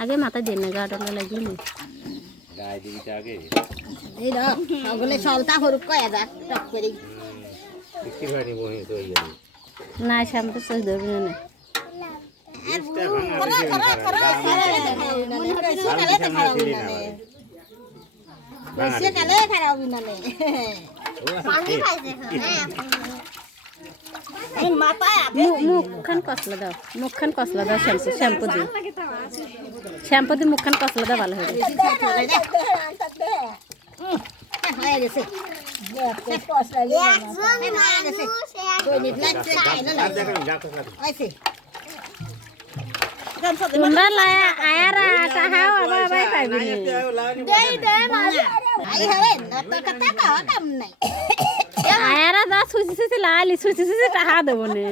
আগে মাথা দিয়ে না গাটা লাগিয়ে নি গায়ে দিবিটা আগে এই দাও ওগুলো সলতা হরুক কয়া যা টক করে একটু ভারি বহি তো ইয়ে না সামনে তো সই ধরবে না কালে খারাপ না মুখখান কসলা দাও মুখখান কসলা দাও শ্যাম্পু দিয়ে মুখখান কসলা দাও ভালো হবে হয়ে গেছে তোমরা আয়ারা টাহাও আবার পাইবি আয়ারা যা সুচি লালি সুচি টাহা দেবো না